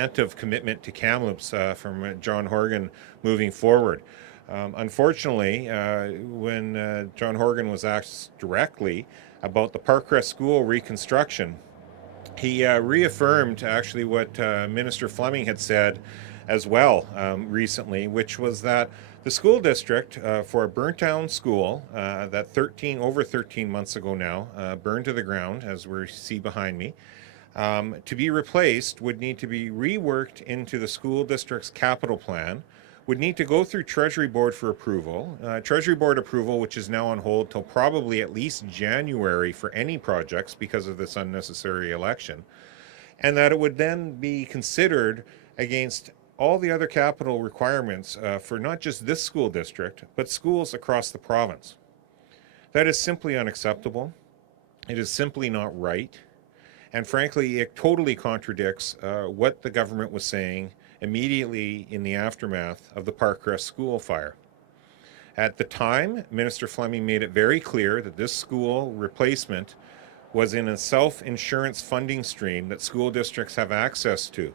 substantive commitment to Kamloops from John Horgan moving forward. Unfortunately, when John Horgan was asked directly about the Parkcrest School reconstruction, he reaffirmed actually what Minister Fleming had said as well recently, which was that the school district for a burnt down school that over 13 months ago now burned to the ground, as we see behind me, to be replaced would need to be reworked into the school district's capital plan, would need to go through Treasury Board for approval. Treasury Board approval, which is now on hold till probably at least January for any projects because of this unnecessary election, and that it would then be considered against all the other capital requirements for not just this school district, but schools across the province. That is simply unacceptable. It is simply not right. And frankly, it totally contradicts what the government was saying immediately in the aftermath of the Parkcrest school fire. At the time, Minister Fleming made it very clear that this school replacement was in a self-insurance funding stream that school districts have access to.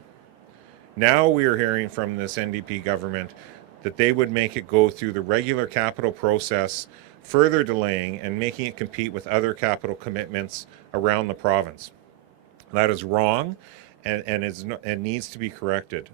Now we are hearing from this NDP government that they would make it go through the regular capital process, further delaying and making it compete with other capital commitments around the province. That is wrong and needs to be corrected.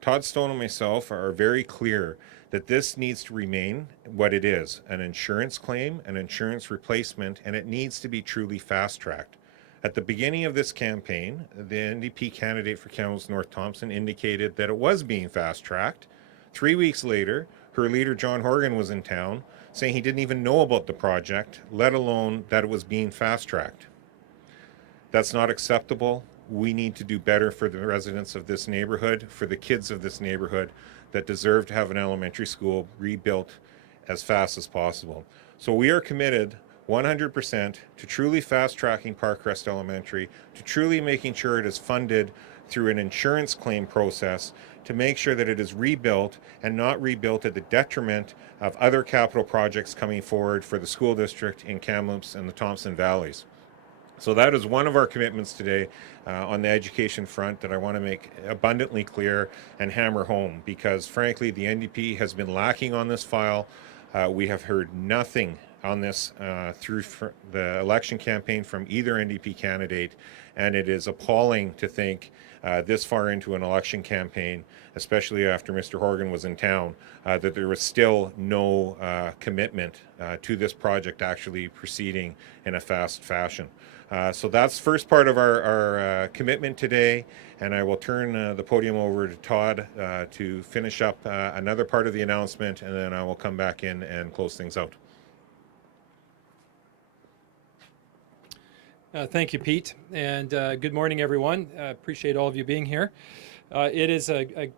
Todd Stone and myself are very clear that this needs to remain what it is, an insurance claim, an insurance replacement, and it needs to be truly fast-tracked. At the beginning of this campaign, the NDP candidate for Kamloops North Thompson indicated that it was being fast-tracked. 3 weeks later, her leader John Horgan was in town saying he didn't even know about the project, let alone that it was being fast-tracked. That's not acceptable. We need to do better for the residents of this neighborhood, for the kids of this neighborhood that deserve to have an elementary school rebuilt as fast as possible. So we are committed 100% to truly fast-tracking Parkcrest Elementary, to truly making sure it is funded through an insurance claim process, to make sure that it is rebuilt and not rebuilt at the detriment of other capital projects coming forward for the school district in Kamloops and the Thompson Valleys. So that is one of our commitments today on the education front that I want to make abundantly clear and hammer home, because frankly the NDP has been lacking on this file. We have heard nothing on this through the election campaign from either NDP candidate, and it is appalling to think this far into an election campaign, especially after Mr. Horgan was in town, that there was still no commitment to this project actually proceeding in a fast fashion. So that's the first part of our commitment today, and I will turn the podium over to Todd to finish up another part of the announcement, and then I will come back in and close things out. Thank you, Pete, and good morning, everyone. Appreciate all of you being here. It is a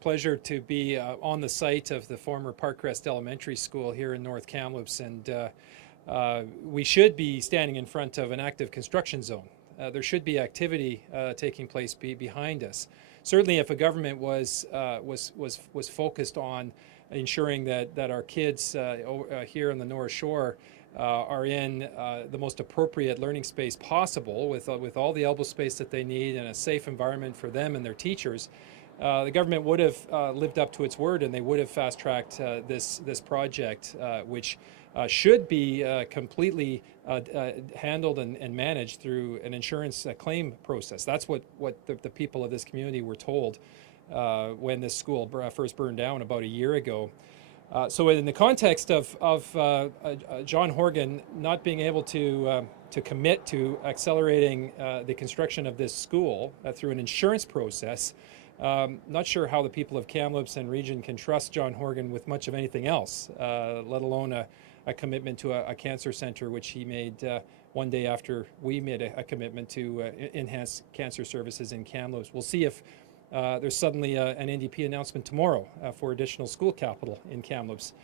pleasure to be on the site of the former Parkcrest Elementary School here in North Kamloops, and we should be standing in front of an active construction zone. There should be activity taking place behind us. Certainly, if a government was focused on ensuring that our kids here on the North Shore are in the most appropriate learning space possible, with all the elbow space that they need and a safe environment for them and their teachers, the government would have lived up to its word, and they would have fast-tracked this project, which should be completely handled and managed through an insurance claim process. That's what the people of this community were told when this school first burned down about a year ago. So in the context of John Horgan not being able to commit to accelerating the construction of this school through an insurance process, not sure how the people of Kamloops and region can trust John Horgan with much of anything else, let alone a commitment to a cancer center, which he made one day after we made a commitment to enhance cancer services in Kamloops. We'll see if there's suddenly an NDP announcement tomorrow for additional school capital in Kamloops.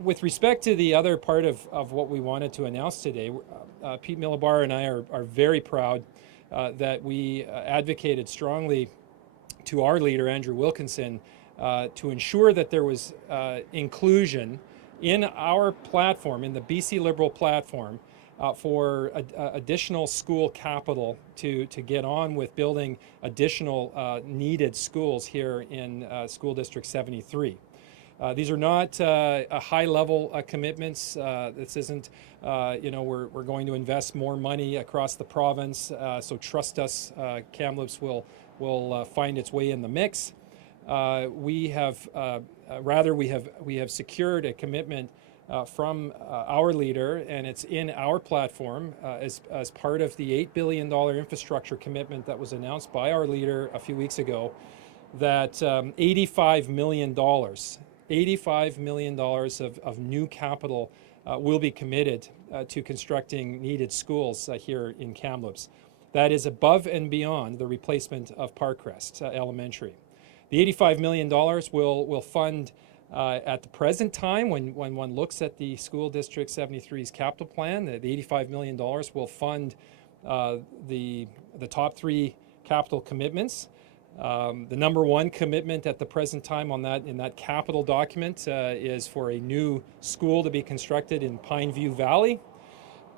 With respect to the other part of what we wanted to announce today, Pete Milobar and I are very proud that we advocated strongly to our leader, Andrew Wilkinson, to ensure that there was inclusion in our platform, in the BC Liberal platform, for additional school capital to get on with building additional needed schools here in School District 73. These are not high-level commitments. This isn't, we're going to invest more money across the province. So trust us, Kamloops will find its way in the mix. We have secured a commitment from our leader, and it's in our platform as part of the $8 billion infrastructure commitment that was announced by our leader a few weeks ago, that $85 million of new capital will be committed to constructing needed schools here in Kamloops. That is above and beyond the replacement of Parkcrest Elementary. The $85 million will fund, at the present time, when one looks at the School District 73's capital plan, the $85 million will fund the top three capital commitments. The number one commitment at the present time in that capital document is for a new school to be constructed in Pineview Valley.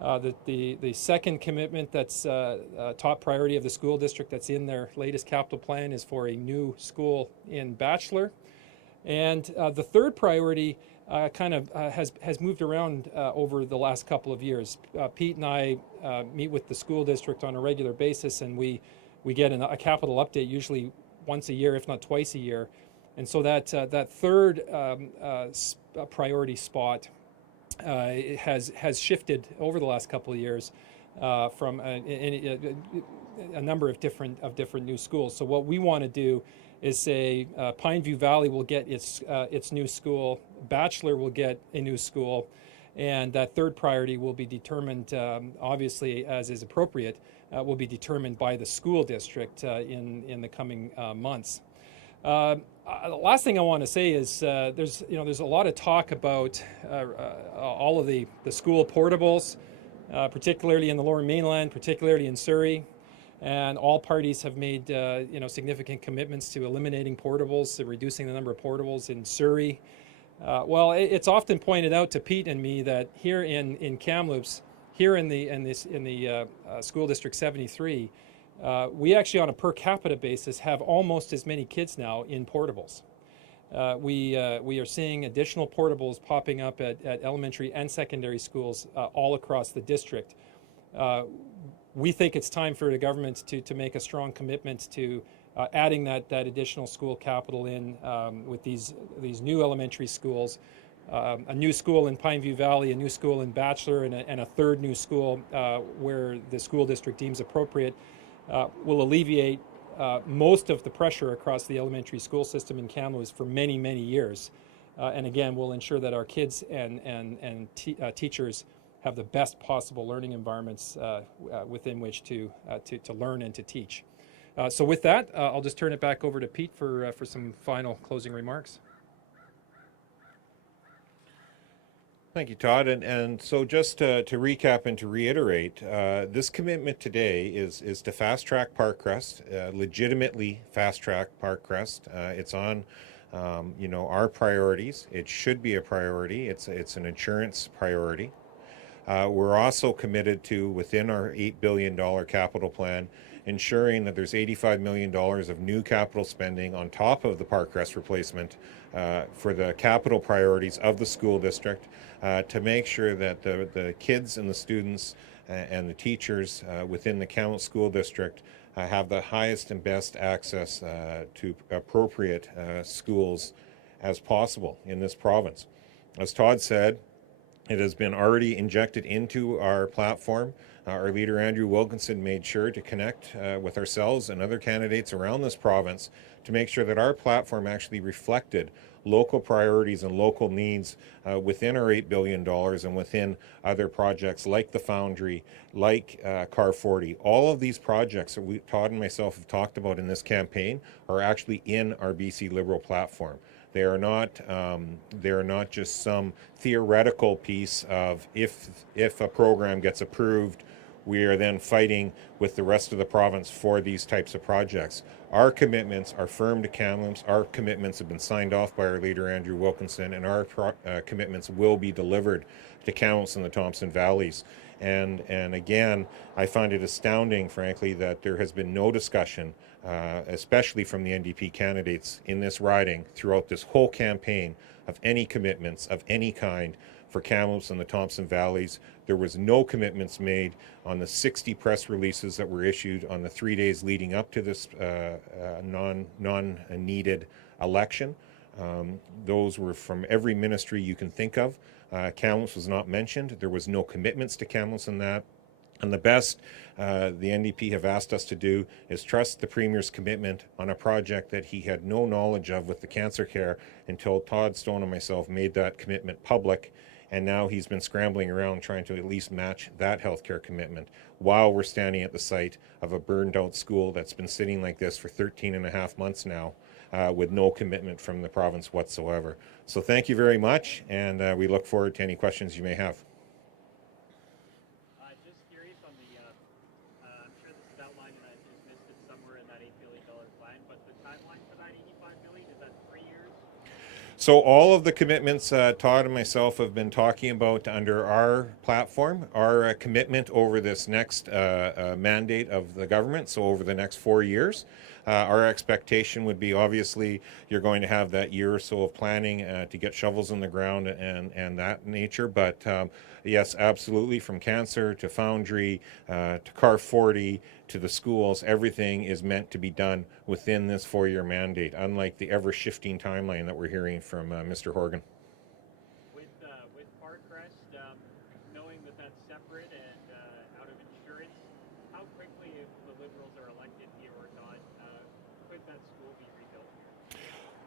The second commitment that's top priority of the school district that's in their latest capital plan is for a new school in Bachelor. And the third priority has moved around over the last couple of years. Pete and I meet with the school district on a regular basis, and we get a capital update usually once a year, if not twice a year. And so that third priority spot has shifted over the last couple of years from a number of different new schools. So what we want to do is say Pineview Valley will get its new school, Bachelor will get a new school, and that third priority will be determined, obviously, as is appropriate, will be determined by the school district in the coming months. The last thing I want to say is there's a lot of talk about all of the school portables, particularly in the Lower Mainland, particularly in Surrey. And all parties have made significant commitments to eliminating portables, to reducing the number of portables in Surrey. Well, it's often pointed out to Pete and me that here in Kamloops, here in the School District 73, we actually on a per capita basis have almost as many kids now in portables. We are seeing additional portables popping up at elementary and secondary schools all across the district. We think it's time for the government to make a strong commitment to adding that additional school capital in with these new elementary schools, a new school in Pineview Valley, a new school in Bachelor, and a third new school where the school district deems appropriate, will alleviate most of the pressure across the elementary school system in Kamloops for many, many years. And again, will ensure that our kids and teachers have the best possible learning environments within which to learn and to teach. So with that, I'll just turn it back over to Pete for some final closing remarks. Thank you, Todd. And so just to recap and to reiterate, this commitment today is to fast-track Parkcrest, legitimately fast-track Parkcrest. It's on our priorities. It should be a priority. It's an insurance priority. We're also committed to, within our $8 billion capital plan, ensuring that there's $85 million of new capital spending on top of the Parkcrest replacement for the capital priorities of the school district to make sure that the kids and the students and the teachers within the Kamloops School District have the highest and best access to appropriate schools as possible in this province. As Todd said, it has been already injected into our platform. Our leader, Andrew Wilkinson, made sure to connect with ourselves and other candidates around this province to make sure that our platform actually reflected local priorities and local needs within our $8 billion and within other projects like the Foundry, like Car 40. All of these projects that Todd and myself have talked about in this campaign are actually in our BC Liberal platform. They are not just some theoretical piece of if a program gets approved, we are then fighting with the rest of the province for these types of projects. Our commitments are firm to Kamloops. Our commitments have been signed off by our leader, Andrew Wilkinson, and our commitments will be delivered to Kamloops and the Thompson Valleys. And again, I find it astounding, frankly, that there has been no discussion, especially from the NDP candidates in this riding throughout this whole campaign, of any commitments of any kind for Kamloops and the Thompson Valleys. There was no commitments made on the 60 press releases that were issued on the 3 days leading up to this non-needed election. Those were from every ministry you can think of. Kamloops was not mentioned. There was no commitments to Kamloops in that. And the best the NDP have asked us to do is trust the Premier's commitment on a project that he had no knowledge of with the cancer care until Todd, Stone, and myself made that commitment public. And now he's been scrambling around trying to at least match that healthcare commitment while we're standing at the site of a burned out school that's been sitting like this for 13 and a half months now with no commitment from the province whatsoever. So thank you very much, and we look forward to any questions you may have. Just curious on the, I'm sure this is outlined and I just missed it somewhere in that $8 billion plan, but the timeline for that $85 billion, is that 3 years? So all of the commitments Todd and myself have been talking about under our platform, our commitment over this next mandate of the government, so over the next 4 years. Our expectation would be, obviously, you're going to have that year or so of planning to get shovels in the ground and that nature. But yes, absolutely, from cancer to foundry to Car 40 to the schools, everything is meant to be done within this 4-year mandate, unlike the ever-shifting timeline that we're hearing from Mr. Horgan. With Parkcrest, knowing that that's separate and out of insurance, how quickly, if the Liberals are elected here or not, could that school be rebuilt here?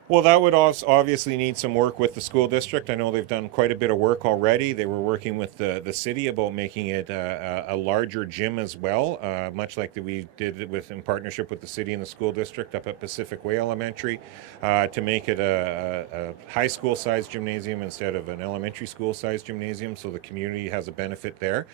Well, that would also obviously need some work with the school district. I know they've done quite a bit of work already. They were working with the city about making it a larger gym as well, much like that we did in partnership with the city and the school district up at Pacific Way Elementary, to make it a high school sized gymnasium instead of an elementary school sized gymnasium, so the community has a benefit there.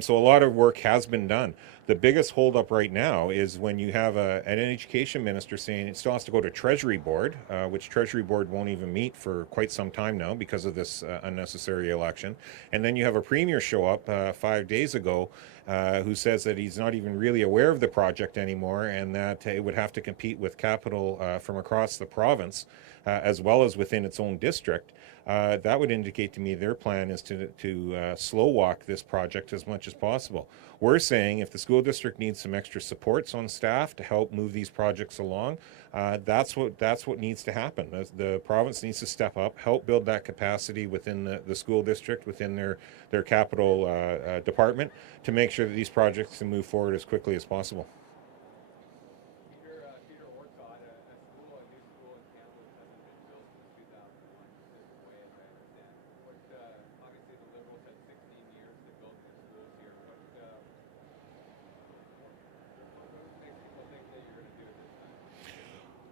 So a lot of work has been done. The biggest holdup right now is when you have an education minister saying it still has to go to Treasury Board, which Treasury Board won't even meet for quite some time now because of this unnecessary election. And then you have a premier show up 5 days ago who says that he's not even really aware of the project anymore, and that it would have to compete with capital from across the province as well as within its own district. That would indicate to me their plan is to slow walk this project as much as possible. We're saying if the school district needs some extra supports on staff to help move these projects along, that's what needs to happen. The province needs to step up, help build that capacity within the school district, within their capital department, to make sure that these projects can move forward as quickly as possible.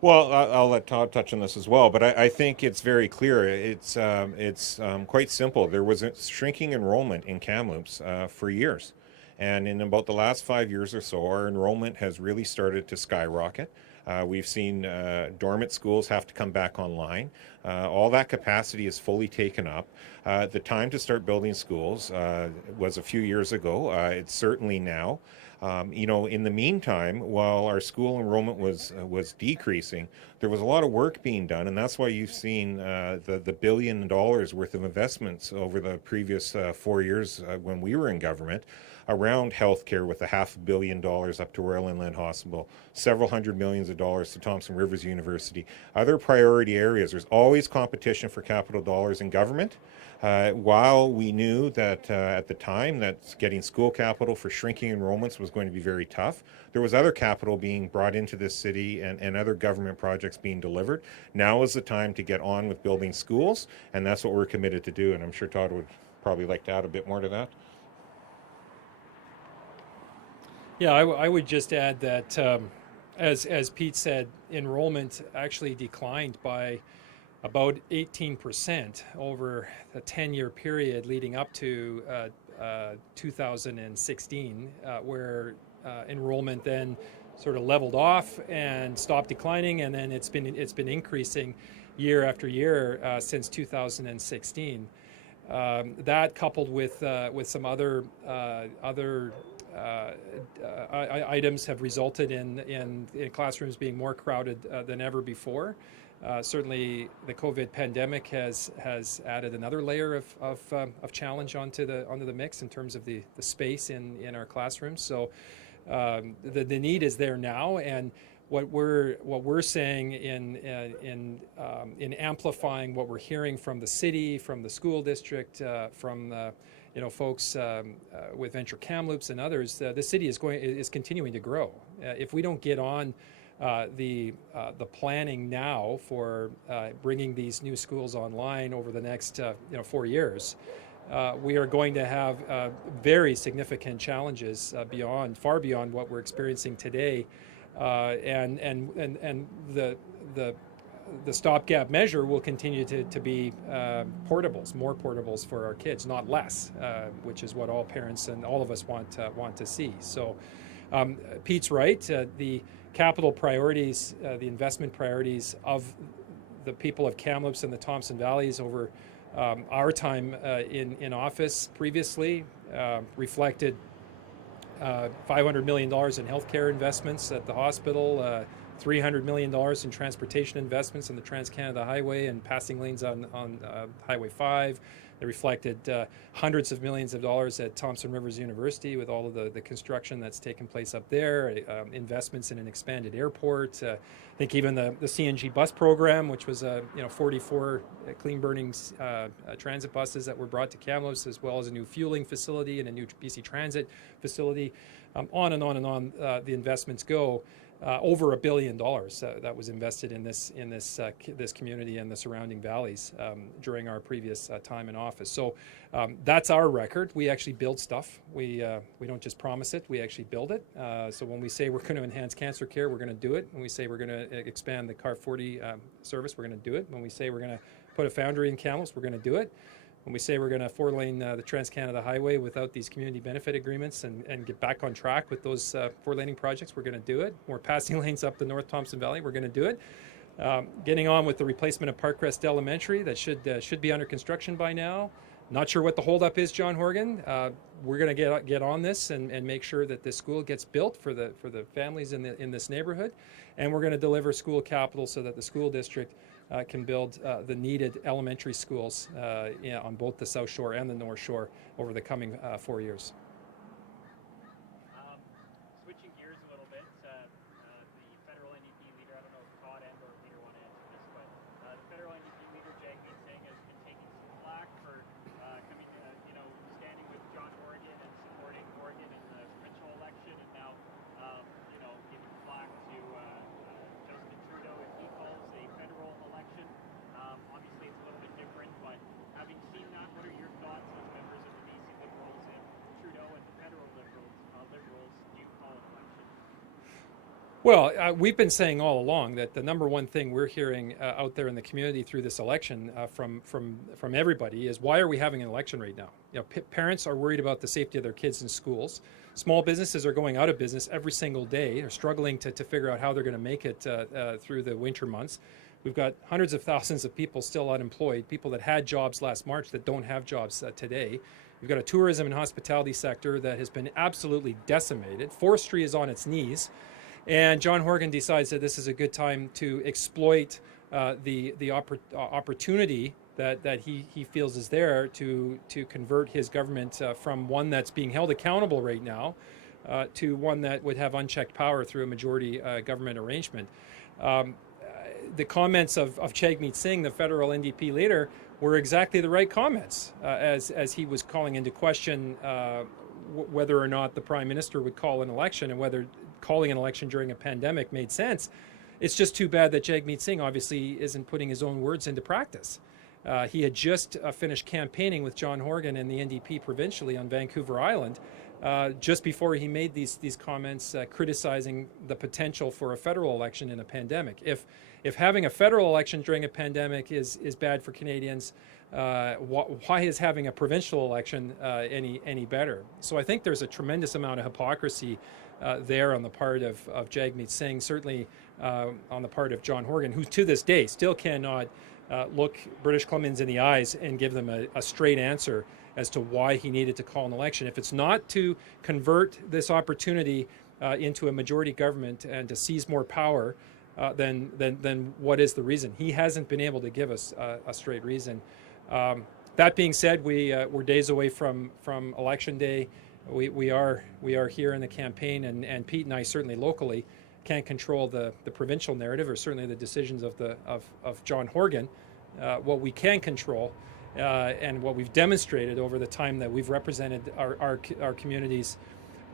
Well, I'll let Todd touch on this as well, but I think it's very clear. It's quite simple. There was a shrinking enrollment in Kamloops for years, and in about the last 5 years or so, our enrollment has really started to skyrocket. We've seen dormant schools have to come back online. All that capacity is fully taken up. The time to start building schools was a few years ago. It's certainly now. In the meantime, while our school enrollment was decreasing, there was a lot of work being done, and that's why you've seen the $1 billion worth of investments over the previous 4 years when we were in government around healthcare, with $500 million up to Royal Inland Hospital, several hundred millions of dollars to Thompson Rivers University, other priority areas. There's always competition for capital dollars in government. While we knew that at the time that getting school capital for shrinking enrollments was going to be very tough, there was other capital being brought into this city and other government projects being delivered. Now is the time to get on with building schools, and that's what we're committed to do, and I'm sure Todd would probably like to add a bit more to that. Yeah, I would just add that, as Pete said, enrollment actually declined by about 18% over a 10-year period leading up to 2016, where enrollment then sort of leveled off and stopped declining, and then it's been increasing year after year since 2016. That coupled with some other items have resulted in classrooms being more crowded than ever before. Certainly, the COVID pandemic has added another layer of challenge onto the mix in terms of the space in our classrooms. So the need is there now, and what we're saying in amplifying what we're hearing from the city, from the school district, from folks with Venture Kamloops and others, the city is continuing to grow. If we don't get on the planning now for bringing these new schools online over the next 4 years, we are going to have very significant challenges far beyond what we're experiencing today, and the stopgap measure will continue to be more portables for our kids, not less, which is what all parents and all of us want to see. So Pete's right. The capital priorities, the investment priorities of the people of Kamloops and the Thompson Valleys over our time in office previously reflected $500 million in healthcare investments at the hospital, $300 million in transportation investments on the Trans-Canada Highway and passing lanes on Highway 5. They reflected hundreds of millions of dollars at Thompson Rivers University with all of the construction that's taken place up there, investments in an expanded airport. I think even the CNG bus program, which was 44 clean burning transit buses that were brought to Kamloops, as well as a new fueling facility and a new BC Transit facility. On and on and on the investments go. Over $1 billion that was invested in this community and the surrounding valleys during our previous time in office. So that's our record. We actually build stuff. We don't just promise it. We actually build it. So when we say we're going to enhance cancer care, we're going to do it. When we say we're going to expand the Car 40 service, we're going to do it. When we say we're going to put a foundry in Kamloops, we're going to do it. When we say we're going to four-lane the Trans-Canada Highway without these community benefit agreements and get back on track with those four-laning projects, we're going to do it. More passing lanes up the North Thompson Valley, we're going to do it. Getting on with the replacement of Parkcrest Elementary, that should be under construction by now. Not sure what the holdup is, John Horgan. We're going to get on this and make sure that this school gets built for the families in this neighborhood, and we're going to deliver school capital so that the school district can build the needed elementary schools on both the South Shore and the North Shore over the coming 4 years. Switching gears a little bit, the federal NDP leader, I don't know if Todd and or Peter want to answer this, but the federal NDP leader, Jagmeet Singh, has been taking some flack for standing with John Horgan and supporting Horgan in the provincial election, and now, giving flack to Justin Trudeau if he calls a federal election. Obviously, it's a little bit different, but having seen that, what are your thoughts as members of the BC Liberals and Trudeau and the federal Liberals do you call an election? Well, we've been saying all along that the number one thing we're hearing out there in the community through this election from everybody is, why are we having an election right now? Parents are worried about the safety of their kids in schools. Small businesses are going out of business every single day. They're struggling to figure out how they're going to make it through the winter months. We've got hundreds of thousands of people still unemployed, people that had jobs last March that don't have jobs today. We've got a tourism and hospitality sector that has been absolutely decimated. Forestry is on its knees. And John Horgan decides that this is a good time to exploit the opportunity that he feels is there to convert his government from one that's being held accountable right now to one that would have unchecked power through a majority government arrangement. The comments of Jagmeet Singh, the federal NDP leader, were exactly the right comments as he was calling into question whether or not the Prime Minister would call an election and whether calling an election during a pandemic made sense. It's just too bad that Jagmeet Singh obviously isn't putting his own words into practice. He had just finished campaigning with John Horgan and the NDP provincially on Vancouver Island, just before he made these comments criticizing the potential for a federal election in a pandemic. If having a federal election during a pandemic is bad for Canadians, why is having a provincial election any better? So I think there's a tremendous amount of hypocrisy there on the part of Jagmeet Singh, certainly on the part of John Horgan, who to this day still cannot look British Columbians in the eyes and give them a straight answer as to why he needed to call an election. If it's not to convert this opportunity into a majority government and to seize more power, then what is the reason? He hasn't been able to give us a straight reason. That being said, we're days away from Election Day. We are here in the campaign, and Pete and I certainly locally can't control the provincial narrative, or certainly the decisions of John Horgan. What we can control, and what we've demonstrated over the time that we've represented our communities,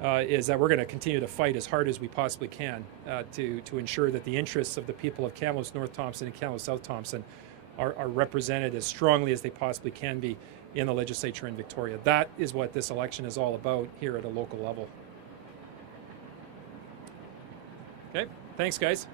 is that we're going to continue to fight as hard as we possibly can to ensure that the interests of the people of Kamloops North Thompson and Kamloops South Thompson are represented as strongly as they possibly can be in the legislature in Victoria. That is what this election is all about here at a local level. Okay, thanks guys.